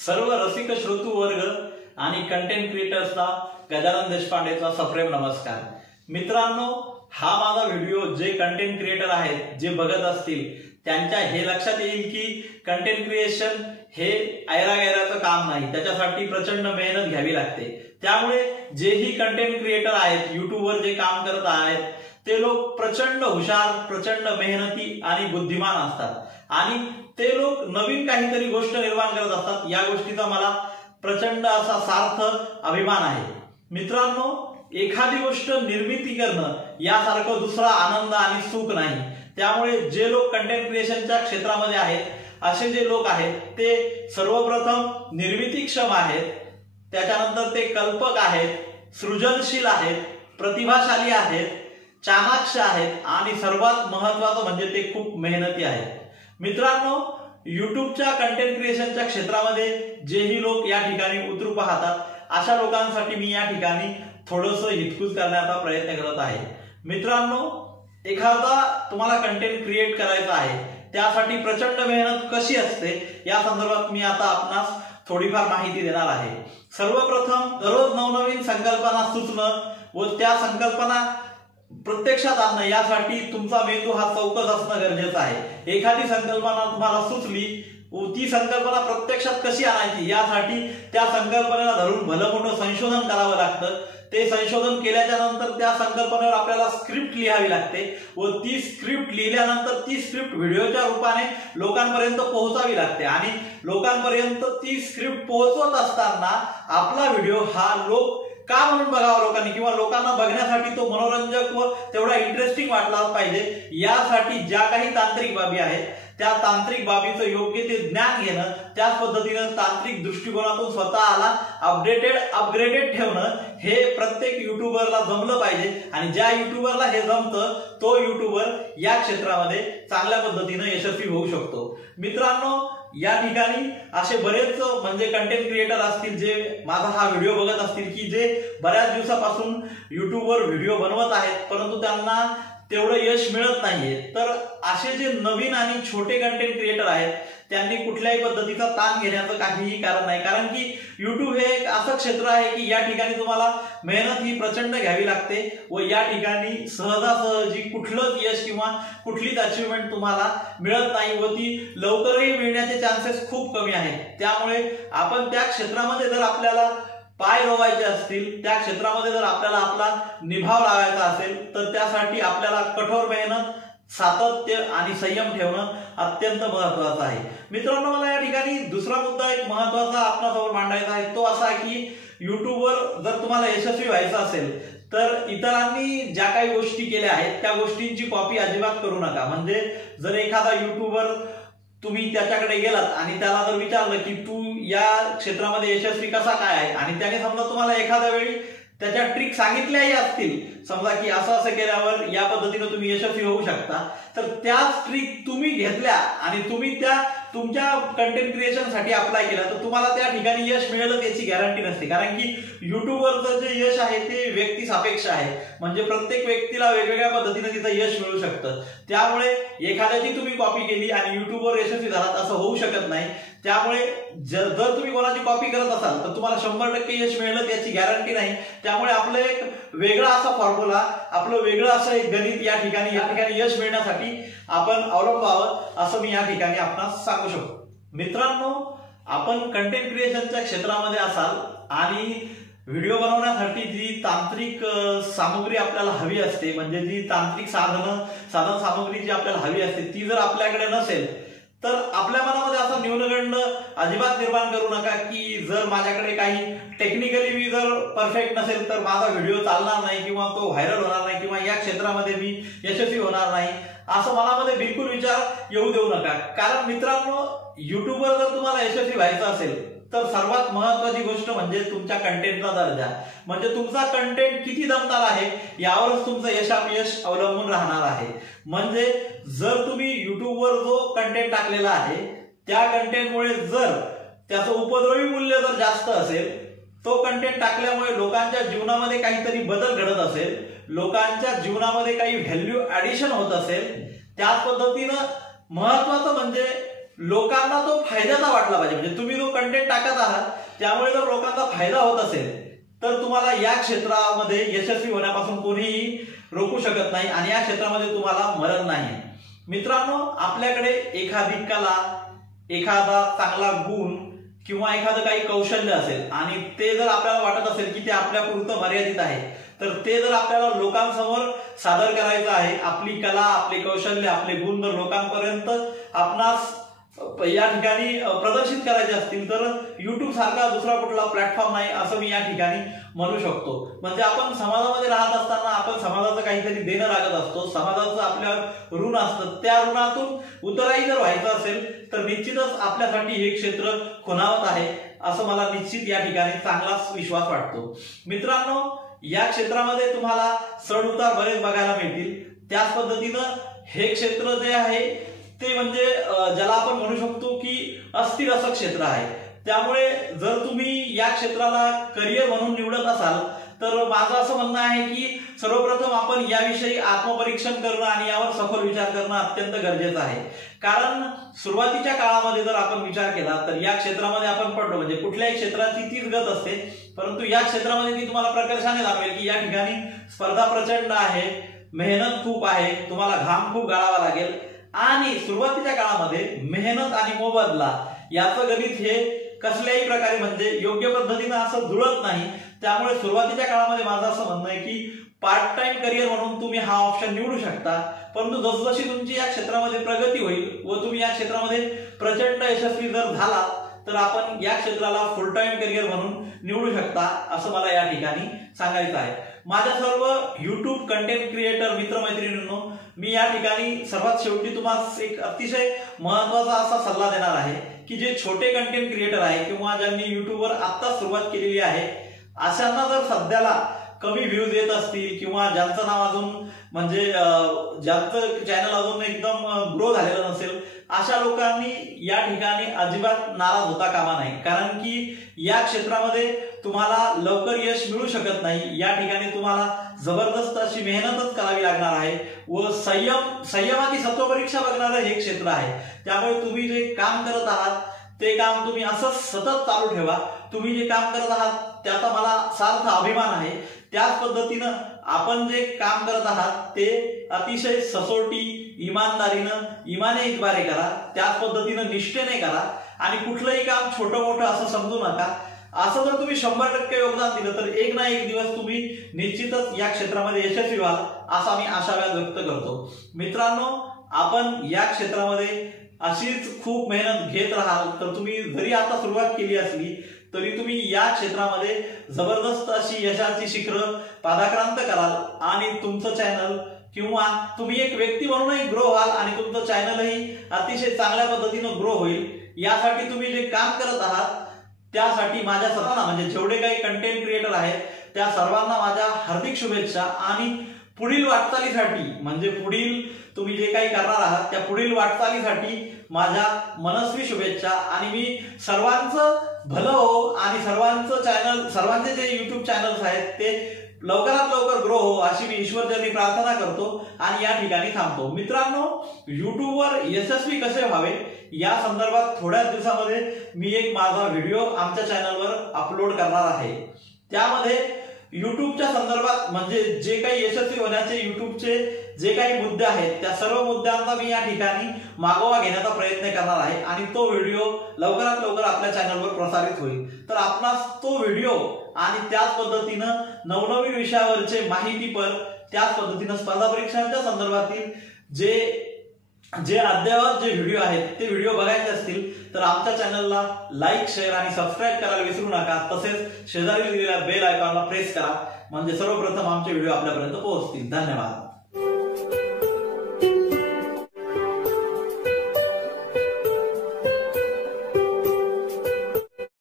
सर्व रसिक श्रोतू वर्ग आणि कंटेंट क्रिएटर्सला गजानन देशपांडेचा सप्रेम नमस्कार। मित्रांनो, हा माझा व्हिडिओ जे कंटेंट क्रिएटर आहेत जे बघत असतील त्यांच्या हे लक्षात येईल की कंटेंट क्रिएशन हे ऐरागैराचं काम नाही, त्याच्यासाठी प्रचंड मेहनत घ्यावी लागते। त्यामुळे जेही कंटेंट क्रिएटर आहेत, युट्यूबवर जे काम करत आहेत ते लोक प्रचंड हुशार, प्रचंड मेहनती आणि बुद्धिमान असतात आणि ते लोक नवीन काहीतरी गोष्ट निर्माण करत असतात। या गोष्टीचा मला प्रचंड असा सार्थ अभिमान आहे। मित्रांनो, एखादी गोष्ट निर्मिती करणं यासारखं दुसरा आनंद आणि सुख नाही। त्यामुळे जे लोक कंटेंट क्रिएशनच्या क्षेत्रामध्ये आहेत, असे जे लोक आहेत ते सर्वप्रथम निर्मितीक्षम आहेत, त्याच्यानंतर ते कल्पक आहेत, सृजनशील आहेत, प्रतिभाशाली आहेत, चाणाक्ष आहेत आणि सर्वात महत्त्वाचं म्हणजे ते खूप मेहनती आहेत। मित्रांनो, युट्यूबच्या कंटेंट क्रिएशनच्या क्षेत्रामध्ये जेही लोक या ठिकाणी उतरू पाहतात, अशा लोकांसाठी मी या ठिकाणी थोडंसं हितगुज करण्याचा प्रयत्न करत आहे। मित्रांनो, एखादा तुम्हाला कंटेंट क्रिएट करायचा आहे, त्यासाठी प्रचंड मेहनत कशी असते या संदर्भात मी आता आपणास थोडीफार माहिती देणार आहे। सर्वप्रथम दररोज नवनवीन संकल्पना सुचणं व त्या संकल्पना प्रत्यक्षात आणणं यासाठी तुमचा मेंदू हा चौकस असणं गरजेचं आहे। एखादी संकल्पना तुम्हाला सुचली, ती संकल्पना प्रत्यक्षात कशी आणायची यासाठी त्या संकल्पनेला धरून भलं मोठं संशोधन करावं लागतं। ते संशोधन केल्याच्या नंतर त्या संकल्पनेवर आपल्याला स्क्रिप्ट लिहावी लागते व ती स्क्रिप्ट लिहिल्यानंतर ती स्क्रिप्ट व्हिडिओच्या रूपाने लोकांपर्यंत पोहोचावी लागते आणि लोकांपर्यंत ती स्क्रिप्ट पोहोचवत असताना आपला व्हिडिओ हा लोक का म्हणून बघावा लोकांनी किंवा लोकांना बघण्यासाठी तो मनोरंजक व तेवढा इंटरेस्टिंग वाटला पाहिजे, यासाठी ज्या काही तांत्रिक बाबी आहेत त्या तांत्रिक बाबीचं योग्य ते ज्ञान घेणं, त्याच पद्धतीनं तांत्रिक दृष्टिकोनातून स्वतःला अपग्रेडेड ठेवणं हे प्रत्येक युट्यूबरला जमलं पाहिजे आणि ज्या युट्यूबरला हे जमतं तो युट्यूबर या क्षेत्रामध्ये चांगल्या पद्धतीनं यशस्वी होऊ शकतो। मित्रांनो, या ठिकाणी असे बरेच म्हणजे कंटेंट क्रिएटर असतील जे माझा हा व्हिडिओ बघत असतील की जे बऱ्याच दिवसापासून युट्यूबवर व्हिडिओ बनवत आहेत परंतु त्यांना तेवढं यश मिळत नाहीये। तर असे जे नवीन आणि छोटे कंटेंट क्रिएटर आहेत त्यांनी कुठल्याही पद्धतीचा ताण घेण्याचं काहीही कारण नाही, कारण की युट्यूब हे एक असं क्षेत्र आहे की या ठिकाणी तुम्हाला मेहनत ही प्रचंड घ्यावी लागते व या ठिकाणी सहजासहजी कुठलंच यश किंवा कुठलीच अचिव्हमेंट तुम्हाला मिळत नाही व ती लवकरही मिळण्याचे चान्सेस खूप कमी आहेत। त्यामुळे आपण त्या क्षेत्रामध्ये जर आपल्याला पाय रोवायचे असतील, त्या क्षेत्रामध्ये जर आपल्याला आपला निभाव लावायचा असेल तर त्यासाठी आपल्याला कठोर मेहनत, सातत्य आणि संयम ठेवणं अत्यंत महत्त्वाचं आहे। मित्रांनो, मला या ठिकाणी दुसरा मुद्दा एक महत्त्वाचा आपल्यासमोर मांडायचा आहे, तो असा की युट्यूबवर जर तुम्हाला यशस्वी व्हायचं असेल तर इतरांनी ज्या काही गोष्टी केल्या आहेत त्या गोष्टींची कॉपी अजिबात करू नका। म्हणजे जर एखादा युट्यूबर तुम्ही त्याच्याकडे गेलात आणि त्याला जर विचारलं की तू या क्षेत्रामध्ये यशस्वी कसा काय आहे आणि त्याने समजा तुम्हाला एखाद्या वेळी त्याच्या ट्रिक सांगितल्याही असतील, समजा की असं असं केल्यावर या पद्धतीने तुम्ही यशस्वी होऊ शकता, तर त्याच ट्रिक तुम्ही घेतल्या आणि तुम्ही त्या तुमच्या कंटेंट क्रिएशनसाठी अप्लाय केला तर तुम्हाला त्या ठिकाणी यश मिळेल याची गॅरंटी नसते, कारण की युट्यूबवरचं जे यश आहे ते व्यक्ती सापेक्ष आहे। म्हणजे प्रत्येक व्यक्तीला वेगवेगळ्या पद्धतीने तिचं यश मिळू शकतं। त्यामुळे एखाद्याची तुम्ही कॉपी केली आणि युट्यूबवर यशस्वी झालात असं होऊ शकत नाही। त्यामुळे जर तुम्ही कोणाची कॉपी करत असाल तर तुम्हाला 100% यश मिळेल याची गॅरंटी नाही। त्यामुळे आपलं एक वेगळा असा फॉर्म्युला, आपलं वेगळं असं एक गणित या ठिकाणी यश मिळण्यासाठी आपण अवलंबावं असं मी या ठिकाणी आपणास सांगू शकतो। मित्रांनो, आपण कंटेंट क्रिएशनच्या क्षेत्रामध्ये असाल आणि व्हिडिओ बनवण्यासाठी जी तांत्रिक सामग्री आपल्याला हवी असते, म्हणजे जी तांत्रिक साधन सामग्री जी आपल्याला हवी असते ती जर आपल्याकडे नसेल तर आपल्या मनामध्ये असा न्यूनगंड अजिबात निर्माण करू नका की जर माझ्याकडे काही टेक्निकली मी जर परफेक्ट नसेल तर माझा व्हिडिओ चालणार नाही किंवा तो व्हायरल होणार नाही किंवा या क्षेत्रामध्ये मी यशस्वी होणार नाही, असं मनामध्ये बिलकुल विचार येऊ देऊ नका। कारण मित्रांनो, युट्यूबवर जर तुम्हाला यशस्वी व्हायचं असेल तर सर्वात महत्त्वाची गोष्ट म्हणजे तुमच्या कंटेंटचा दर्जा, म्हणजे तुमचा कंटेंट किती दमदार आहे यावरच तुमचं यशापयश अवलंबून राहणार आहे। म्हणजे जर तुम्ही युट्यूबवर जो कंटेंट टाकलेला आहे त्या कंटेंटमुळे जर त्याचं उपद्रवी मूल्य जर जास्त असेल, तो कंटेंट टाकल्यामुळे लोकांच्या जीवनामध्ये काहीतरी बदल घडत असेल, लोकांच्या जीवनामध्ये काही व्हॅल्यू ऍडिशन होत असेल, त्याच पद्धतीनं महत्त्वाचं म्हणजे लोकांना तो फायद्याचा वाटला पाहिजे. म्हणजे तुम्ही जो कंटेंट टाकत आहात त्यामुळे जर लोकांचा फायदा होत असेल तर तुम्हाला या क्षेत्रामध्ये यशस्वी होण्यापासून कोणीही रोखू शकत नाही आणि या क्षेत्रामध्ये तुम्हाला मरण नाही. मित्रांनो, आपल्याकडे एखादी कला, एखादा चांगला गुण किंवा एखादं काही कौशल्य असेल आणि ते जर आपल्याला वाटत असेल की ते आपल्यापुरतं मर्यादित आहे, तर ते जर आपल्याला लोकांसमोर सादर करायचं आहे, आपली कला, आपले कौशल्य, आपले गुण जर लोकांपर्यंत आपणास या ठिकाणी प्रदर्शित करायचे असतील तर युट्यूब सारखा दुसरा कुठला प्लॅटफॉर्म नाही असं मी या ठिकाणी म्हणू शकतो. म्हणजे आपण समाजामध्ये राहत असताना आपण समाजाचं काहीतरी देणं लागत असतो, समाजाचं आपल्यावर ऋण असतं. त्या ऋणातून उतराई जर व्हायचं असेल तर निश्चितच आपल्यासाठी हे क्षेत्र खुणावत आहे असं मला निश्चित या ठिकाणी चांगलाच विश्वास वाटतो. मित्रांनो, या क्षेत्रामध्ये तुम्हाला चढ उतार बरेच बघायला मिळतील. त्याच पद्धतीनं हे क्षेत्र जे आहे ते म्हणजे ज्याला आपण म्हणू शकतो की अस्थिर असं क्षेत्र आहे. त्यामुळे जर तुम्ही या क्षेत्राला करिअर म्हणून निवडत असाल तर माझं असं म्हणणं आहे की सर्वप्रथम आपण याविषयी आत्मपरीक्षण करणं आणि यावर सखोल विचार करणं अत्यंत गरजेचं आहे. कारण सुरुवातीच्या काळामध्ये जर आपण विचार केला तर या क्षेत्रामध्ये आपण पडलो म्हणजे कुठल्याही क्षेत्राची तीच गत असते, परंतु या क्षेत्रामध्ये ती तुम्हाला प्रकर्षाने जाणवेल की या ठिकाणी स्पर्धा प्रचंड आहे, मेहनत खूप आहे, तुम्हाला घाम खूप गाळावा लागेल आणि सुरुवातीच्या काळामध्ये मेहनत आणि मोबदला याचं गणित हे कसल्याही प्रकारे म्हणजे योग्य पद्धतीने असं जुळत नाही. त्यामुळे सुरुवातीच्या काळामध्ये माझं असं म्हणणं आहे की पार्ट टाइम करिअर म्हणून तुम्ही हा ऑप्शन निवडू शकता, परंतु जसजशी तुमची या क्षेत्रामध्ये प्रगती होईल व तुम्ही या क्षेत्रामध्ये प्रचंड यशस्वी जर झाला तर आपण या क्षेत्राला फुल टाइम करिअर म्हणून निवडू शकता असं मला या ठिकाणी सांगायचं आहे. माझ्या सर्व युट्यूब कंटेंट क्रिएटर मित्रमैत्रिणींनो, मी या ठिकाणी सर्वात शेवटी तुम्हाला एक अतिशय महत्वाचा असा सल्ला देणार आहे की जे छोटे कंटेंट क्रिएटर आहे किंवा ज्यांनी युट्यूबवर आत्ताच सुरुवात केलेली आहे अशांना जर सध्याला कमी व्ह्यूज येत असतील किंवा ज्यांचं नाव अजून म्हणजे ज्यांचं चॅनल अजून एकदम ग्रो झालेलं नसेल अशा लोकांनी या ठिकाणी अजिबात नाराज होता कामा नाही. कारण की या क्षेत्रामध्ये तुम्हाला लवकर यश मिळू शकत नाही. या ठिकाणी तुम्हाला जबरदस्त अशी मेहनतच करावी लागणार आहे व संयमाची सत्वपरीक्षा बघणारं हे क्षेत्र आहे. त्यामुळे तुम्ही जे काम करत आहात ते काम तुम्ही असंच सतत चालू ठेवा. तुम्ही जे काम करत आहात त्याचा मला सार्थ अभिमान आहे. त्याच पद्धतीनं आपण जे काम करत आहात ते अतिशय सचोटी, इमानदारीनं, इमाने इतबारे करा. त्याच पद्धतीनं निष्ठेने करा आणि कुठलंही काम छोटं मोठं असं समजू नका. असं जर तुम्ही 100% योगदान दिलं तर एक ना एक दिवस तुम्ही निश्चितच या क्षेत्रामध्ये यशस्वी व्हाल असा मी आशावाद व्यक्त करतो. मित्रांनो, आपण या क्षेत्रामध्ये अशीच खूप मेहनत घेत राहाल तर तुम्ही जरी आता सुरुवात केली असली तरी तुम्ही या क्षेत्रामध्ये जबरदस्त अशी यशाची शिखरं पादाक्रांत कराल आणि तुमचं चॅनल किंवा तुम्ही एक व्यक्ती म्हणूनही ग्रो व्हाल आणि तुमचं चॅनलही अतिशय चांगल्या पद्धतीनं ग्रो होईल. यासाठी तुम्ही जे काम करत आहात त्यासाठी माझ्या सर्वांना म्हणजे जेवढे काही कंटेंट क्रिएटर आहेत त्या सर्वांना माझ्या हार्दिक शुभेच्छा आणि पुढील वाटचालीसाठी म्हणजे पुढील तुम्ही जे काही करणार आहात त्या पुढील वाटचालीसाठी माझ्या मनस्वी शुभेच्छा. आणि मी सर्वांचं भलं हो आणि सर्वांचे जे युट्यूब चॅनल्स आहेत ते लवकरात लवकर ग्रो हो अशी मी ईश्वरचरणी प्रार्थना करतो आणि या ठिकाणी थांबतो. मित्रांनो, युट्यूबवर यशस्वी कसे व्हावे या संदर्भात थोड्याच दिवसामध्ये मी एक माझा व्हिडिओ आमच्या चॅनलवर अपलोड करणार आहे. त्यामध्ये युट्यूबच्या संदर्भात म्हणजे जे काही यशस्वी होण्याचे युट्यूबचे जे काही मुद्दे आहेत त्या सर्व मुद्द्यांचा मी या ठिकाणी मागोवा घेण्याचा प्रयत्न करणार आहे आणि तो व्हिडिओ लवकरात लवकर आपल्या चॅनलवर प्रसारित होईल. तर आपणास तो व्हिडिओ आणि त्याच पद्धतीनं नवनवीन विषयावरचे माहितीपर, त्याच पद्धतीनं स्पर्धा परीक्षांच्या संदर्भातील जे अद्ययावत जे व्हिडिओ आहेत ते व्हिडिओ बघायचे असतील तर आमच्या चॅनलला लाईक, शेअर आणि सबस्क्राईब करायला विसरू नका. तसेच शेजारी दिलेल्या बेल आयकॉनला प्रेस करा म्हणजे सर्वप्रथम आमचे व्हिडिओ आपल्यापर्यंत पोहोचतील. धन्यवाद.